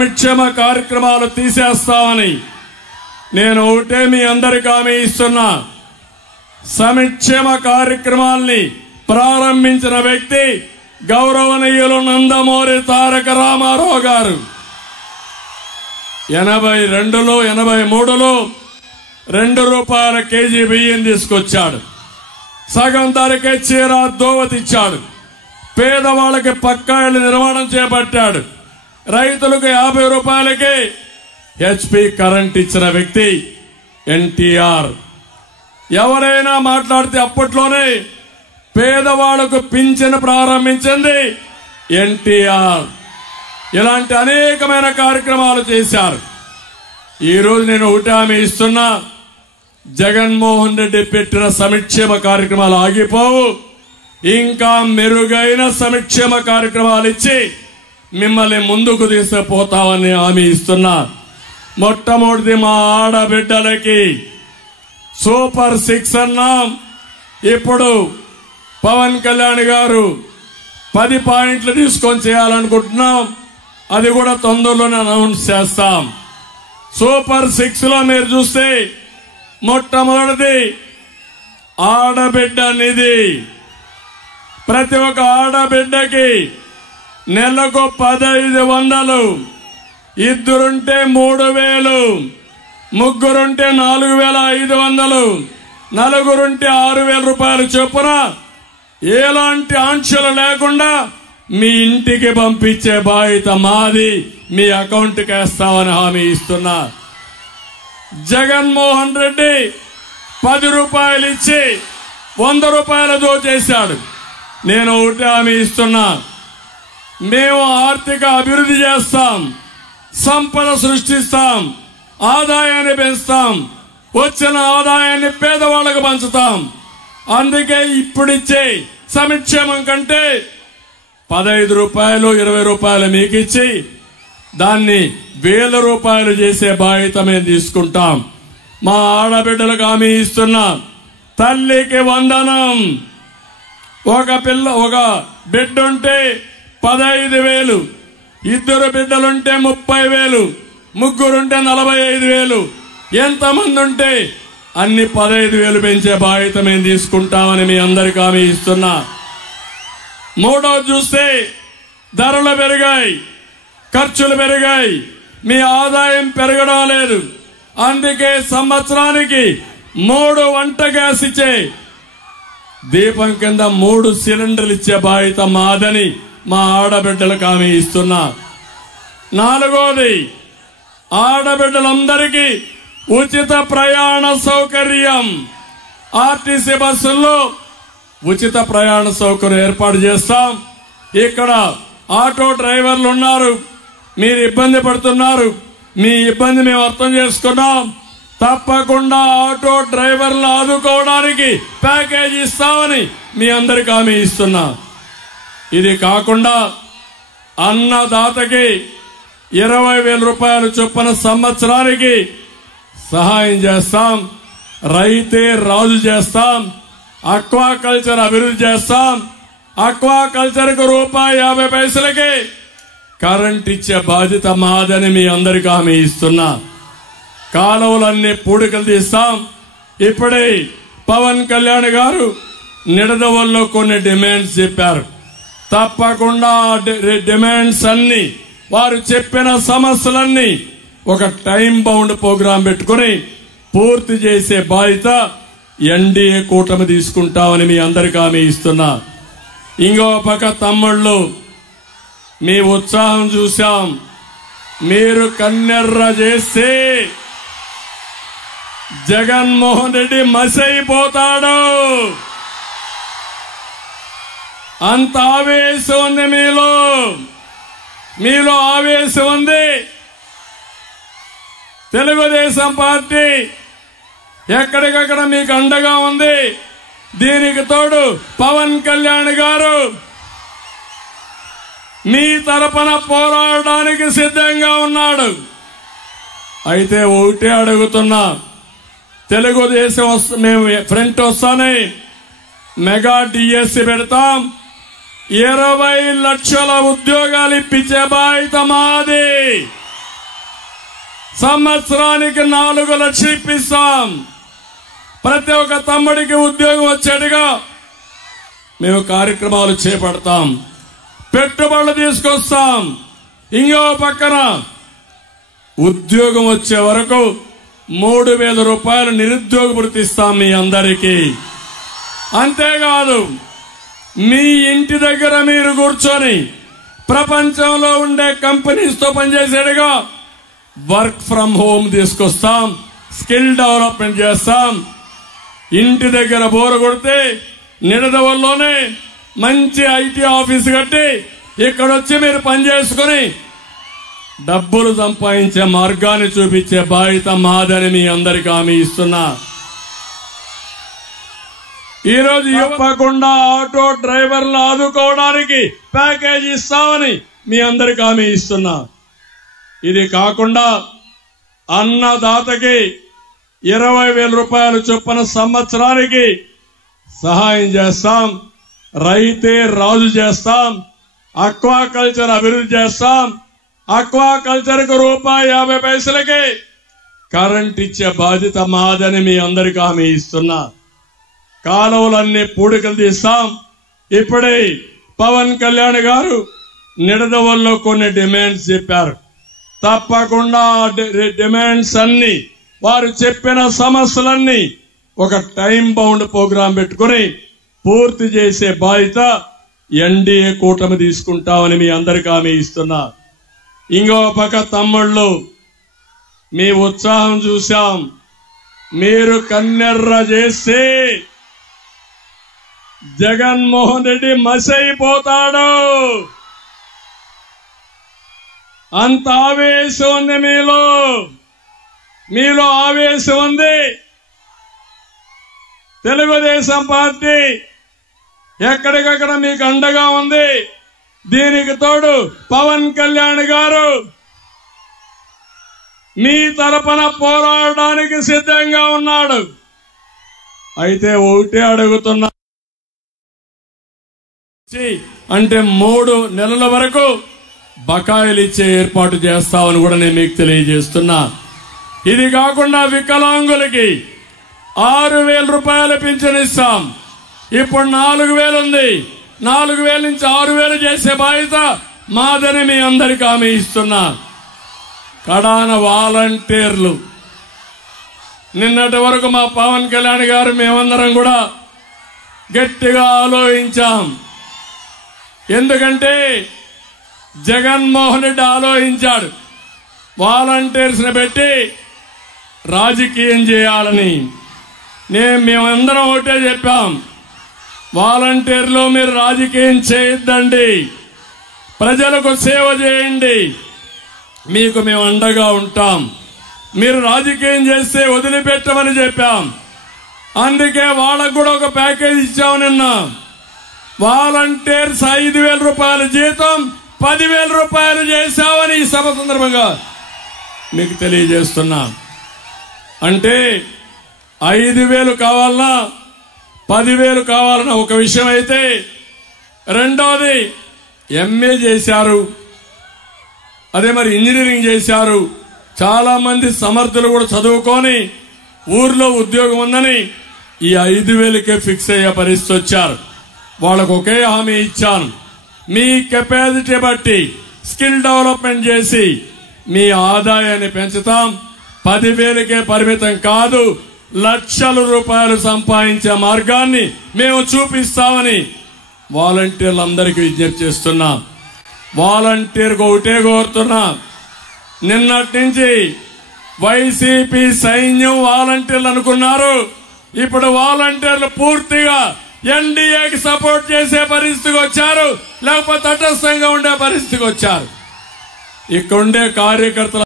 సంక్షేమ కార్యక్రమాలు తీసేస్తామని నేను ఒకటే మీ అందరికీ హామీ ఇస్తున్నా. సంక్షేమ కార్యక్రమాల్ని ప్రారంభించిన వ్యక్తి గౌరవనీయులు నందమూరి తారక రామారావు గారు. 82లో 83లో ₹2 కేజీ బియ్యం తీసుకొచ్చాడు. సగం ధరకే చీర దోవతిచ్చాడు. పేదవాళ్ళకి పక్కా ఇళ్ల నిర్మాణం చేపట్టాడు. రైతులకు ₹50కి HP కరెంట్ ఇచ్చిన వ్యక్తి ఎన్టీఆర్. ఎవరైనా మాట్లాడితే అప్పట్లోనే పేదవాళ్లకు పింఛను ప్రారంభించింది ఎన్టీఆర్. ఇలాంటి అనేకమైన కార్యక్రమాలు చేశారు. ఈరోజు నేను ఒకటి హామీ ఇస్తున్నా, జగన్మోహన్ రెడ్డి పెట్టిన సంక్షేమ కార్యక్రమాలు ఆగిపోవు. ఇంకా మెరుగైన సంక్షేమ కార్యక్రమాలు ఇచ్చి మిమ్మల్ని ముందుకు తీసుకుపోతామని హామీ ఇస్తున్నా. మొట్టమొదటి మా ఆడబిడ్డలకి సూపర్ 6 అన్నాం. ఇప్పుడు పవన్ కళ్యాణ్ గారు 10 పాయింట్లు తీసుకొని చేయాలనుకుంటున్నాం. అది కూడా తొందరలోనే అనౌన్స్ చేస్తాం. సూపర్ 6లో మీరు చూస్తే మొట్టమొదటిది ఆడబిడ్డ నిధి. ప్రతి ఒక్క ఆడబిడ్డకి నెలకు 1500, ఇద్దరుంటే 3000, ముగ్గురుంటే 4500, నలుగురుంటే ₹6000 చొప్పున ఎలాంటి ఆంక్షలు లేకుండా మీ ఇంటికి పంపించే బాధ్యత మాది. మీ అకౌంట్కి వేస్తామని హామీ ఇస్తున్నా. జగన్మోహన్ రెడ్డి ₹10 ఇచ్చి ₹100 దోచేశాడు. నేను ఒకటి హామీ ఇస్తున్నా, మేము ఆర్థిక అభివృద్ధి చేస్తాం, సంపద సృష్టిస్తాం, ఆదాయాన్ని పెంచుతాం, వచ్చిన ఆదాయాన్ని పేదవాళ్లకు పంచుతాం. అందుకే ఇప్పుడిచ్చే సంక్షేమం కంటే ₹15, ₹20 మీకు ఇచ్చి దాన్ని ₹1000 చేసే బాధ్యత మేము తీసుకుంటాం. మా ఆడబిడ్డలకు హామీ ఇస్తున్నా, తల్లికి వందనం. ఒక బిడ్డ ఉంటే 15,000, ఇద్దరు బిడ్డలుంటే 30,000, ముగ్గురుంటే 45,000, ఎంతమంది ఉంటే అన్ని 15,000 పెంచే బాధ్యత మేము తీసుకుంటామని మీ అందరికీ హామీ ఇస్తున్నా. మూడోది చూస్తే ధరలు పెరిగాయి, ఖర్చులు పెరిగాయి, మీ ఆదాయం పెరగడం లేదు. అందుకే సంవత్సరానికి 3 వంట గ్యాస్ ఇచ్చే దీపం కింద 3 సిలిండర్లు ఇచ్చే బాధ్యత మాదని మా ఆడబిడ్డలకు హామీ ఇస్తున్నా. నాలుగోది ఆడబిడ్డలందరికీ ఉచిత ప్రయాణ సౌకర్యం. ఆర్టీసీ బస్సుల్లో ఉచిత ప్రయాణ సౌకర్యం ఏర్పాటు చేస్తాం. ఇక్కడ ఆటో డ్రైవర్లు ఉన్నారు, మీరు ఇబ్బంది పడుతున్నారు. మీ ఇబ్బంది మేము అర్థం చేసుకున్నాం. తప్పకుండా ఆటో డ్రైవర్లు ఆదుకోవడానికి ప్యాకేజీ ఇస్తామని మీ అందరికీ హామీ ఇస్తున్నా. ఇది కాకుండా అన్నదాతకి ₹20,000 చొప్పున సంవత్సరానికి సహాయం చేస్తాం. రైతే రాజు చేస్తాం. అక్వాకల్చర్ అభివృద్ధి చేస్తాం. అక్వాకల్చర్ కు ₹1.50కి కరెంట్ ఇచ్చే బాధ్యత మాదని మీ అందరికీ హామీ ఇస్తున్నా. కాలువలన్నీ పూడికలు తీస్తాం. ఇప్పుడే పవన్ కళ్యాణ్ గారు నిడదవల్లో కొన్ని డిమాండ్స్ చెప్పారు. తప్పకుండా డిమాండ్స్ అన్ని, వారు చెప్పిన సమస్యలన్నీ ఒక టైం బౌండ్ ప్రోగ్రాం పెట్టుకుని పూర్తి చేసే బాధ్యత ఎన్డీఏ కూటమి తీసుకుంటామని మీ అందరికీ హామీ ఇస్తున్నా. ఇంకో పక్క తమ్ముళ్ళు, మీ ఉత్సాహం చూశాం. మీరు కన్నెర్ర చేస్తే జగన్మోహన్ రెడ్డి మసైపోతాడు. అంత ఆవేశం ఉంది మీలో ఆవేశం ఉంది. తెలుగుదేశం పార్టీ ఎక్కడికక్కడ మీకు అండగా ఉంది. దీనికి తోడు పవన్ కళ్యాణ్ గారు మీ తరపున పోరాడడానికి సిద్ధంగా ఉన్నాడు. అయితే ఒకటే అడుగుతున్నా, తెలుగుదేశం మేము ఫ్రంట్ వస్తానే మెగా డిఎస్సి పెడతాం. 20 లక్షల ఉద్యోగాలు ఇప్పించే బాధ్యత మాది. సంవత్సరానికి 4 లక్షలు ఇప్పిస్తాం. ప్రతి ఒక్క తమ్ముడికి ఉద్యోగం వచ్చేట్టుగా మేము కార్యక్రమాలు చేపడతాం. పెట్టుబడులు తీసుకొస్తాం. ఇంకో పక్కన ఉద్యోగం వచ్చే వరకు 3,000 రూపాయలు నిరుద్యోగ భృతి ఇస్తాం మీ అందరికీ. అంతేకాదు మీ ఇంటి దగ్గర మీరు కూర్చొని ప్రపంచంలో ఉండే కంపెనీస్ తో పనిచేసేట్టుగా వర్క్ ఫ్రం హోమ్ తీసుకొస్తాం. స్కిల్ డెవలప్మెంట్ చేస్తాం. ఇంటి దగ్గర బోరు కొడితే నిడదవల్లోనే మంచి ఐటీ ఆఫీస్ కట్టి ఇక్కడొచ్చి మీరు పనిచేసుకుని డబ్బులు సంపాదించే మార్గాన్ని చూపించే బాధ్యత మాదని మీ అందరికీ హామీ ఇస్తున్నా. ఈరోజు ఇవ్వకుండా ఆటో డ్రైవర్లు ఆదుకోవడానికి ప్యాకేజీ ఇస్తామని మీ అందరికీ హామీ ఇస్తున్నా. ఇది కాకుండా అన్నదాతకి 20,000 రూపాయలు చొప్పున సంవత్సరానికి సహాయం చేస్తాం. రైతే రాజు చేస్తాం. అక్వాకల్చర్ అభివృద్ధి చేస్తాం. అక్వాకల్చర్ కు ₹1.50 కరెంట్ ఇచ్చే బాధ్యత మాదని మీ అందరికీ హామీ ఇస్తున్నా. కాలువలన్నీ పూడికలు తీస్తాం. ఇప్పుడే పవన్ కళ్యాణ్ గారు నిడదవల్లో కొన్ని డిమాండ్స్ చెప్పారు. తప్పకుండా డిమాండ్స్ అన్ని వారు చెప్పిన సమస్యలన్నీ ఒక టైం బౌండ్ ప్రోగ్రాం పెట్టుకుని పూర్తి చేసే బాధ్యత ఎన్డీఏ కూటమి తీసుకుంటామని మీ అందరికీ హామీ ఇస్తున్నా. ఇంకో పక్క తమ్ముళ్ళు మీ ఉత్సాహం చూశాం. మీరు కన్నెర్ర చేస్తే జగన్మోహన్ రెడ్డి మసైపోతాడు. అంత ఆవేశం ఉంది మీలో ఆవేశం ఉంది. తెలుగుదేశం పార్టీ ఎక్కడికక్కడ మీకు అండగా ఉంది. దీనికి తోడు పవన్ కళ్యాణ్ గారు మీ తరపున పోరాడడానికి సిద్ధంగా ఉన్నాడు. అయితే ఒకటే అడుగుతున్నా, అంటే 3 నెలల వరకు బకాయిలు ఇచ్చే ఏర్పాటు చేస్తామని కూడా నేను మీకు తెలియజేస్తున్నా. ఇది కాకుండా వికలాంగులకి 6,000 రూపాయల పింఛన్ ఇస్తాం. ఇప్పుడు 4,000 ఉంది. 4,000 నుంచి 6,000 చేసే బాధ్యత మాదని మీ అందరికీ హామీ ఇస్తున్నా. కడాన వాలంటీర్లు నిన్నటి వరకు మా పవన్ కళ్యాణ్ గారు మేమందరం కూడా గట్టిగా ఆలోచించాం. ఎందుకంటే జగన్మోహన్ రెడ్డి ఆలోచించాడు వాలంటీర్స్ ని పెట్టి రాజకీయం చేయాలని. మేమందరం ఒకటే చెప్పాం, వాలంటీర్లు మీరు రాజకీయం చేయొద్దండి, ప్రజలకు సేవ చేయండి, మీకు మేము అండగా ఉంటాం, మీరు రాజకీయం చేస్తే వదిలిపెట్టమని చెప్పాం. అందుకే వాళ్ళకు కూడా ఒక ప్యాకేజ్ ఇచ్చాము. నిన్న వాలంటీర్స్ 5,000 రూపాయల జీతం 10,000 రూపాయలు చేశామని ఈ సభ సందర్భంగా మీకు తెలియజేస్తున్నా. అంటే 5,000 కావాలన్నా 10,000 కావాలన్న ఒక విషయం అయితే, రెండోది ఎంఏ చేశారు, అదే మరి ఇంజనీరింగ్ చేశారు. చాలా మంది సమర్థులు కూడా చదువుకొని ఊర్లో ఉద్యోగం ఉందని ఈ 5,000కే ఫిక్స్ అయ్యే పరిస్థితి వచ్చారు. వాళ్ళకు ఒకే హామీ ఇచ్చాను, మీ కెపాసిటీ బట్టి స్కిల్ డెవలప్మెంట్ చేసి మీ ఆదాయాన్ని పెంచుతాం. 10,000కే పరిమితం కాదు, లక్షల రూపాయలు సంపాదించే మార్గాన్ని మేము చూపిస్తామని వాలంటీర్లందరికీ విజ్ఞప్తి చేస్తున్నాం. వాలంటీర్కు ఒకటే కోరుతున్నా, నిన్నటి నుంచి వైసీపీ సైన్యం వాలంటీర్లు అనుకున్నారు. ఇప్పుడు వాలంటీర్లు పూర్తిగా ఎన్డీఏకి సపోర్ట్ చేసే పరిస్థితికి వచ్చారు, లేకపోతే తటస్థంగా ఉండే పరిస్థితికి వచ్చారు. ఇక్కడుండే కార్యకర్తలు